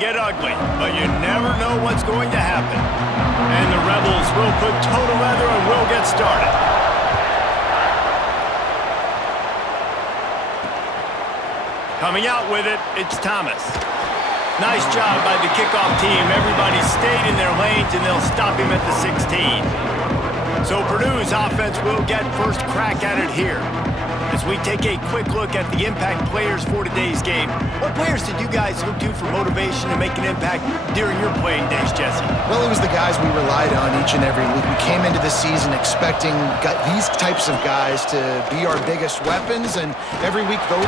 get ugly, but you never know what's going to happen. And the Rebels will put total leather and will get started. Coming out with it, it's Thomas. Nice job by the kickoff team. Everybody stayed in their lanes, and they'll stop him at the 16. So Purdue's offense will get first crack at it here. As we take a quick look at the impact players for today's game, what players did you guys look to for motivation and make an impact during your playing days, Jesse? Well, it was the guys we relied on each and every week. We came into the season expecting these types of guys to be our biggest weapons, and every week though.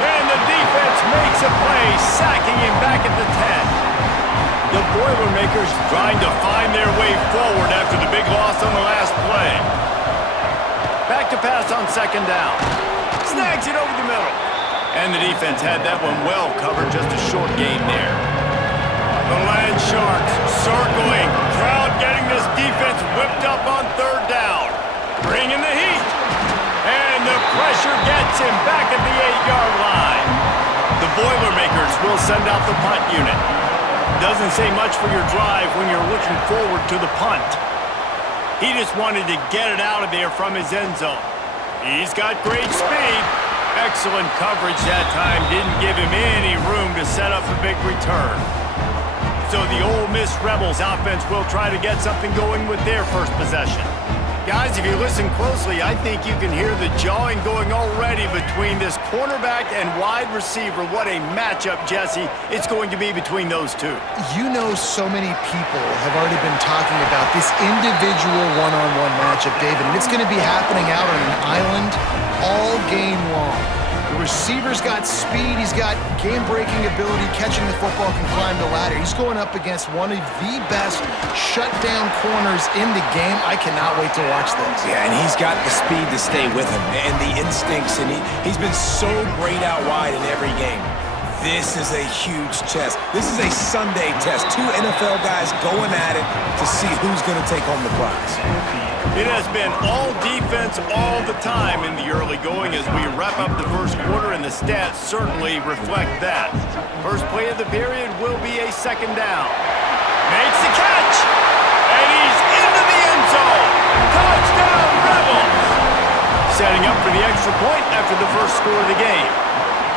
And the defense makes a play, sacking him back at the 10. The Boilermakers trying to find their way forward after the big loss on the last play. Back to pass on second down. Snags it over the middle. And the defense had that one well covered, just a short gain there. The Land Sharks circling. Crowd getting this defense whipped up on third down. Bringing the heat. And the pressure gets him back at the 8-yard line. The Boilermakers will send out the punt unit. Doesn't say much for your drive when you're looking forward to the punt. He just wanted to get it out of there from his end zone. He's got great speed. Excellent coverage that time. Didn't give him any room to set up a big return. So the Ole Miss Rebels offense will try to get something going with their first possession. Guys, if you listen closely, I think you can hear the jawing going already between this cornerback and wide receiver. What a matchup, Jesse, it's going to be between those two. You know, so many people have already been talking about this individual one-on-one matchup, David, and it's going to be happening out on an island all game long. The receiver's got speed, he's got game-breaking ability, catching the football, can climb the ladder. He's going up against one of the best shutdown corners in the game. I cannot wait to watch this. Yeah, and he's got the speed to stay with him and the instincts, and he's been so great out wide in every game. This is a huge test. This is a Sunday test. Two NFL guys going at it to see who's going to take home the prize. It has been all defense all the time in the early going as we wrap up the first quarter, and the stats certainly reflect that. First play of the period will be a second down. Makes the catch, and he's into the end zone. Touchdown, Rebels! Setting up for the extra point after the first score of the game.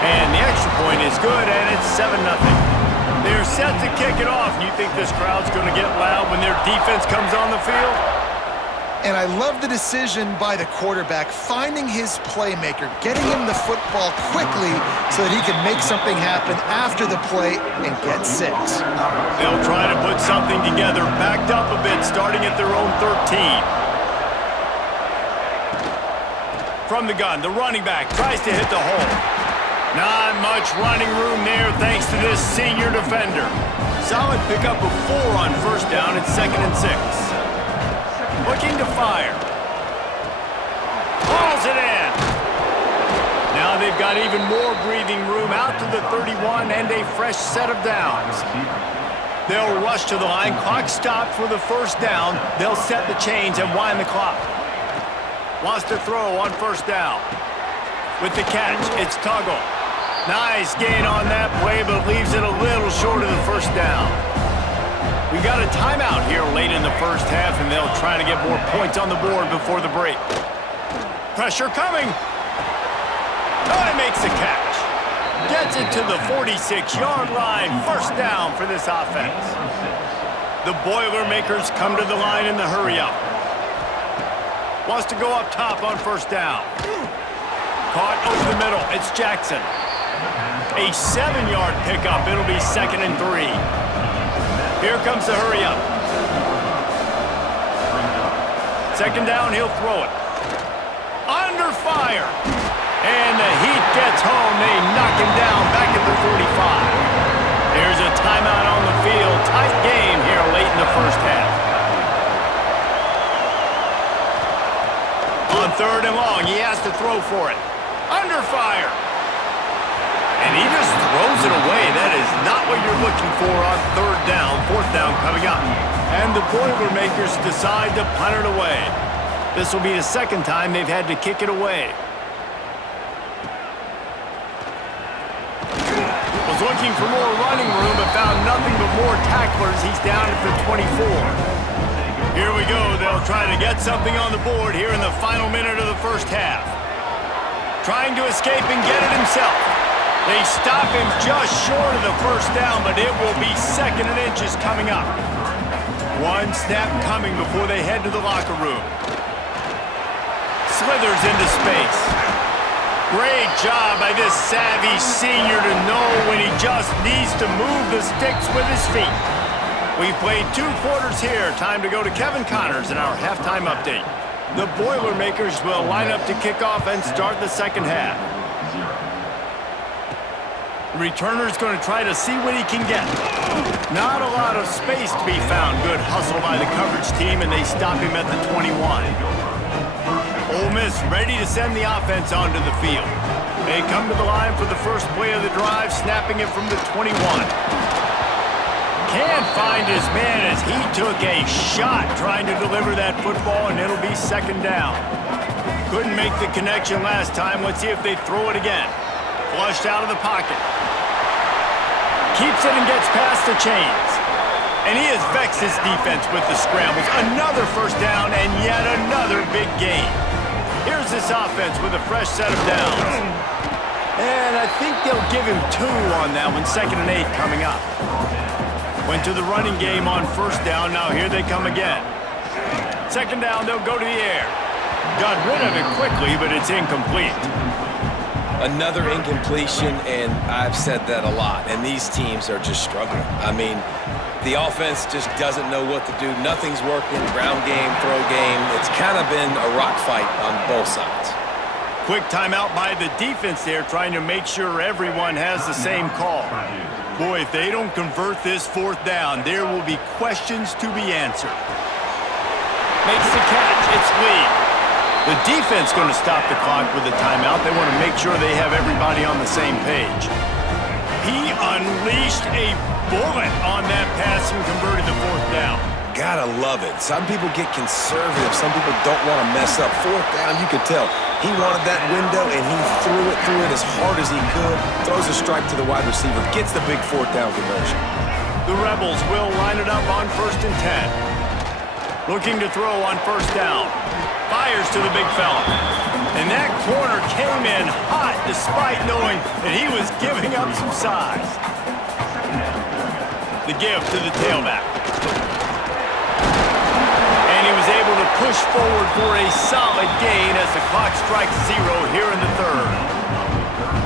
And the extra point is good, and it's 7-0. They're set to kick it off. You think this crowd's going to get loud when their defense comes on the field? And I love the decision by the quarterback, finding his playmaker, getting him the football quickly so that he can make something happen after the play and get 6. They'll try to put something together, backed up a bit, starting at their own 13. From the gun, the running back tries to hit the hole. Not much running room there thanks to this senior defender. Solid pickup of 4 on first down. It's 2nd and 6. Looking to fire. Hauls it in. Now they've got even more breathing room out to the 31 and a fresh set of downs. They'll rush to the line. Clock stopped for the first down. They'll set the chains and wind the clock. Wants to throw on first down. With the catch, it's Tuggle. Nice gain on that play, but leaves it a little short of the first down. We've got a timeout here late in the first half, and they'll try to get more points on the board before the break. Pressure coming. Oh, he makes the catch. Gets it to the 46-yard line. First down for this offense. The Boilermakers come to the line in the hurry-up. Wants to go up top on first down. Caught over the middle. It's Jackson. A 7-yard pickup. It'll be 2nd and 3. Here comes the hurry-up. Second down, he'll throw it. Under fire. And the Heat gets home. They knock him down back at the 45. There's a timeout on the field. Tight game here late in the first half. On 3rd and long, he has to throw for it. Under fire. And he just throws it away. That is not what you're looking for on 3rd down. 4th down coming up. And the Boilermakers decide to punt it away. This will be the 2nd time they've had to kick it away. Was looking for more running room, but found nothing but more tacklers. He's down at the 24. Here we go. They'll try to get something on the board here in the final minute of the first half. Trying to escape and get it himself. They stop him just short of the first down, but it will be 2nd and inches coming up. One snap coming before they head to the locker room. Slithers into space. Great job by this savvy senior to know when he just needs to move the sticks with his feet. We've played 2 quarters here. Time to go to Kevin Connors in our halftime update. The Boilermakers will line up to kick off and start the second half. The returner's going to try to see what he can get. Not a lot of space to be found. Good hustle by the coverage team, and they stop him at the 21. Ole Miss ready to send the offense onto the field. They come to the line for the first play of the drive, snapping it from the 21. Can't find his man as he took a shot trying to deliver that football, and it'll be 2nd down. Couldn't make the connection last time. Let's see if they throw it again. Flushed out of the pocket. Keeps it and gets past the chains. And he has vexed his defense with the scrambles. Another first down and yet another big gain. Here's this offense with a fresh set of downs. And I think they'll give him 2 on that one. 2nd and 8 coming up. Went to the running game on first down. Now here they come again. 2nd down, they'll go to the air. Got rid of it quickly, but it's incomplete. Another incompletion, and I've said that a lot, and these teams are just struggling. I mean, the offense just doesn't know what to do. Nothing's working. Ground game, throw game. It's kind of been a rock fight on both sides. Quick timeout by the defense there, trying to make sure everyone has the same call. Boy, if they don't convert this 4th down, there will be questions to be answered. Makes the catch. It's Lee. The defense going to stop the clock with a timeout. They want to make sure they have everybody on the same page. He unleashed a bullet on that pass and converted the 4th down. Gotta love it. Some people get conservative. Some people don't want to mess up. 4th down, you could tell. He wanted that window, and he threw it as hard as he could. Throws a strike to the wide receiver. Gets the big 4th down conversion. The Rebels will line it up on 1st and 10. Looking to throw on 1st down. Fires to the big fella. And that corner came in hot despite knowing that he was giving up some size. The give to the tailback. And he was able to push forward for a solid gain as the clock strikes 0 here in the 3rd.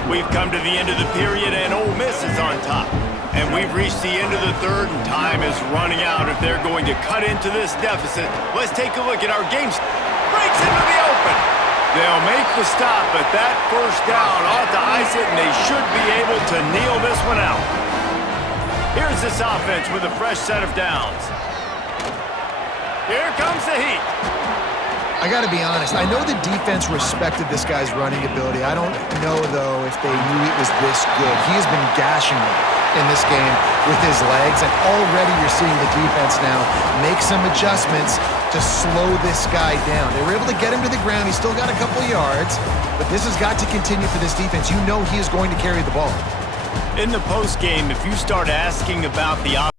We've come to the end of the period, and Ole Miss is on top. And we've reached the end of the 3rd, and time is running out if they're going to cut into this deficit. Let's take a look at our game. Breaks into the open. They'll make the stop, but that first down ought to ice it, and they should be able to kneel this one out. Here's this offense with a fresh set of downs. Here comes the heat. I got to be honest. I know the defense respected this guy's running ability. I don't know, though, if they knew it was this good. He has been gashing them in this game with his legs, and already you're seeing the defense now make some adjustments to slow this guy down. They were able to get him to the ground. He's still got a couple yards, but this has got to continue for this defense. You know he is going to carry the ball. In the postgame, if you start asking about the